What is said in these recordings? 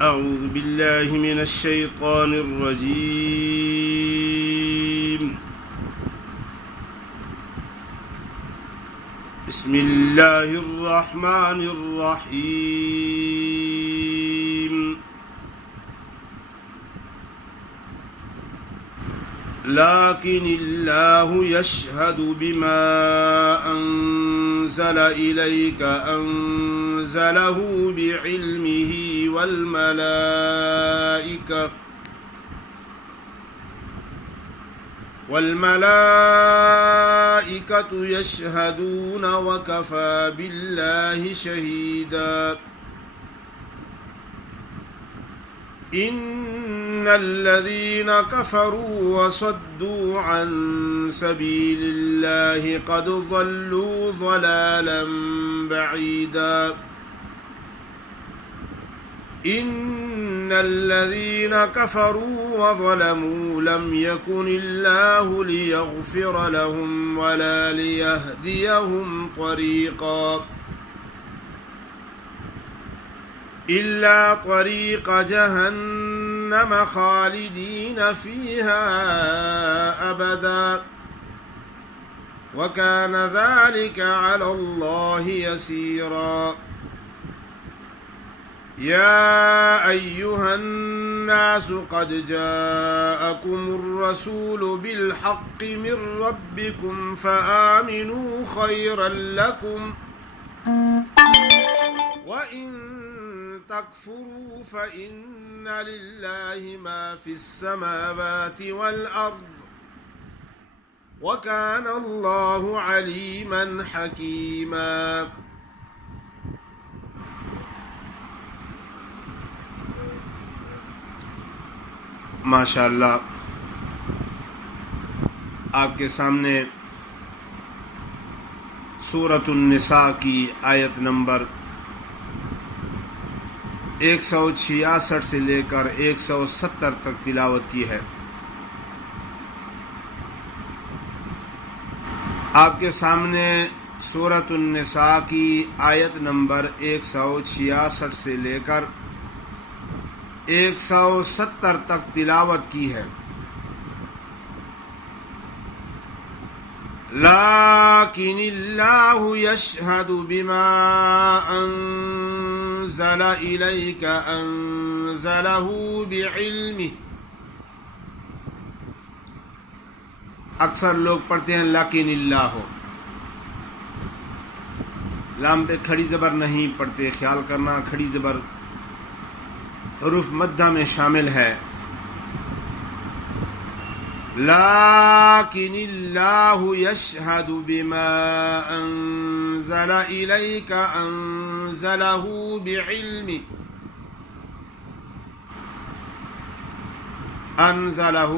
أعوذ بالله من الشيطان الرجيم. بسم الله الرحمن الرحيم. لكن الله يشهد بما أنزل إليك أنزله بعلمه والملائكة يشهدون وكفى بالله شهيدا. إن الذين كفروا وصدوا عن سبيل الله قد ضلوا ضلالا بعيدا. إن الذين كفروا وظلموا لم يكن الله ليغفر لهم ولا ليهديهم طريقا إلا طريق جهنم خالدين فيها أبدا وكان ذلك على الله يسيرا. يا أيها الناس قد جاءكم الرسول بالحق من ربكم فآمنوا خيرا لكم وإن تكفروا فإن لله ما في السماوات والأرض وكان الله عليما حكيما. ماشاء اللہ، آپ کے سامنے سورۃ النساء کی آیت نمبر 166 سے لے کر 170 تک تلاوت کی ہے. آپ کے سامنے سورۃ النساء کی آیت نمبر 166 سے لے کر 170 تک تلاوت کی ہے. لیکن اللہ یشہد بما انزل الیک انزلہ بعلمہ. اکثر لوگ پڑھتے ہیں لیکن اللہ ہو، لام پہ کھڑی زبر نہیں پڑھتے. خیال کرنا، کھڑی زبر حروف مدہ میں شامل ہے. لیکن اللہ یشہد بما انزل الیک انزلہ بعلمہ. انزلہ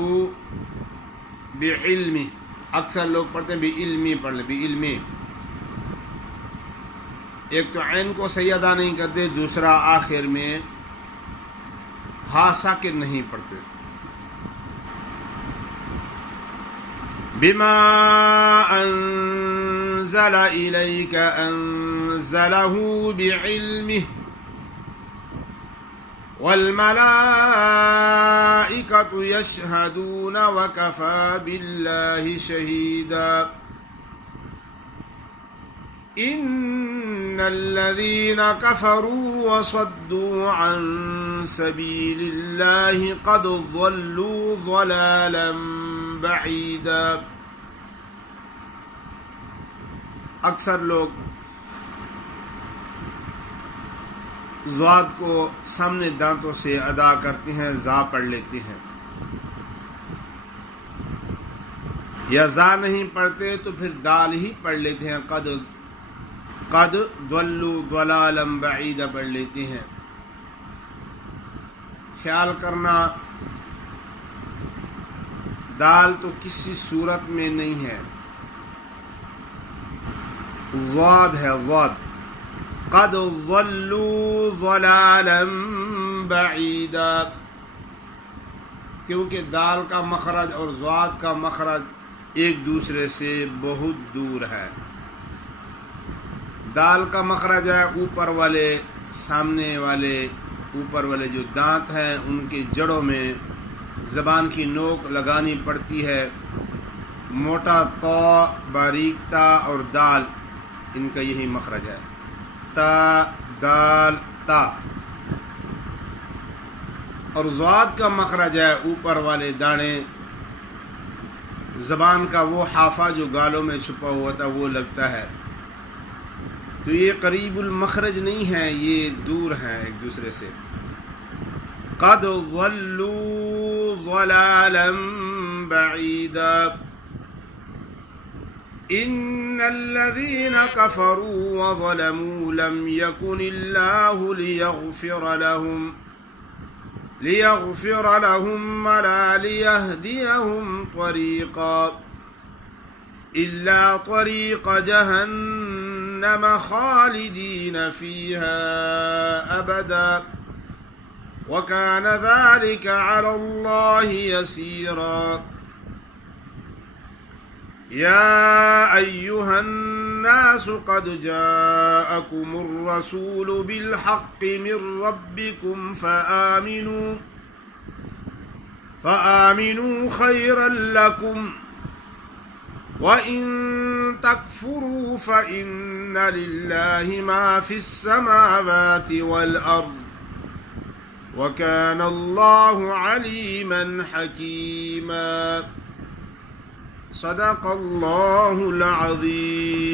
بعلمہ، اکثر لوگ پڑھتے ہیں بعلمی، پڑھ لیں بعلمی. ایک تو عین کو صحیح ادا نہیں کرتے، دوسرا آخر میں ہا ساکن نہیں پڑھتے. بما انزل الیک انزلہ بعلمہ والملائکۃ یشہدون وکفی باللہ شہیدا. إن الذين كفروا وصدوا عن سبيل الله قد ضلوا ضلالا بعيدا. اکثر لوگ ضاد کو سامنے دانتوں سے ادا کرتے ہیں، زا پڑھ لیتے ہیں، یا زا نہیں پڑھتے تو پھر دال ہی پڑھ لیتے ہیں. قد ضلوا ضلالا بعیدا پڑھ لیتے ہیں. خیال کرنا، دال تو کسی صورت میں نہیں ہے، ضاد ہے، ضاد. قد ضلوا ضلالا بعیدا، کیونکہ دال کا مخرج اور ضاد کا مخرج ایک دوسرے سے بہت دور ہے. دال کا مخرج ہے اوپر والے سامنے والے اوپر والے جو دانت ہیں ان کے جڑوں میں زبان کی نوک لگانی پڑتی ہے. موٹا طا، باریک تا اور دال ان کا یہی مخرج ہے. تا دال تا. اور ضاد کا مخرج ہے اوپر والے دانے، زبان کا وہ حافہ جو گالوں میں چھپا ہوا تھا وہ لگتا ہے. تو یہ قریب المخرج نہیں ہے، یہ دور ہیں ایک دوسرے سے. قد ضلوا ضلالا بعیدا ان الذين كفروا وظلموا لم يكن الله ليغفر لهم ولا ليهديهم طريقا إلا طريق جهنم خالدين فيها أبدا وكان ذلك على الله يسيرا. يا أيها الناس قد جاءكم الرسول بالحق من ربكم فآمنوا خيرا لكم وإن تكفروا فإن لله ما في السماوات والأرض وكان الله عليما حكيما. صدق الله العظيم.